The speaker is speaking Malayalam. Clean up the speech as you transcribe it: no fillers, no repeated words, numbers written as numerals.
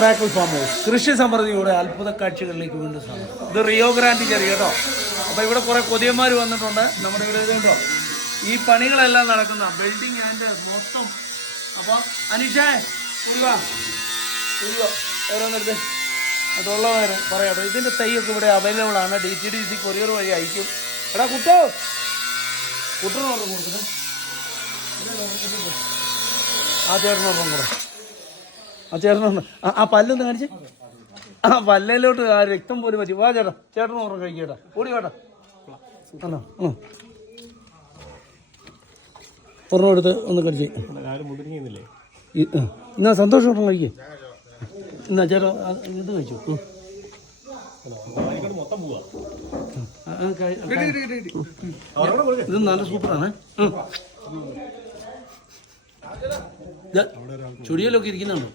മിറാക്കിൾ ഫാം ഹൗസ് കൃഷി സമൃദ്ധിയുടെ അത്ഭുത കാഴ്ചകളിലേക്ക് വീണ്ടും സ്വാഗതം. ഇത് റിയോ ഗ്രാൻഡ് ചെറിയ കേട്ടോ. അപ്പോൾ ഇവിടെ കുറേ കൊതിയന്മാർ വന്നിട്ടുണ്ട്. നമ്മുടെ ഇവിടെ ഇതുണ്ടോ ഈ പണികളെല്ലാം നടക്കുന്ന ബിൽഡിംഗ് ആൻഡ് മൊത്തം. അപ്പോൾ അനീഷേ കുടിവാ ഓരോന്നെടുത്ത് അതുള്ളവർ പറയാം. ഇതിൻ്റെ തൈയൊക്കെ ഇവിടെ അവൈലബിൾ ആണ്. DTDC കൊറിയർ വഴി അയക്കും. എടാ കുട്ടന് ഓർമ്മ കൊടുക്കുന്നത് ആ ചേട്ടനോർമ്മ കൂടെ ആ ചേട്ടനോർമ്മ ആ പല്ലൊന്ന് കാണിച്ച് ആ പല്ലയിലോട്ട് ആ രക്തം പോലും പറ്റി. വാ ചേട്ടാ ചേട്ടന് ഓർമ്മ കഴിക്കേട്ടാ ഓടി വേട്ടാ ആണോ ഒരെണ്ണം എടുത്ത് ഒന്ന് കഴിച്ച് എന്നാ സന്തോഷം കഴിക്കേ. എന്നാ ചേട്ടാ ഇത് കഴിച്ചു. ഇത് നല്ല സൂപ്പറാണ്. ചുടിയലൊക്കെ ഇരിക്കുന്നുണ്ടോ?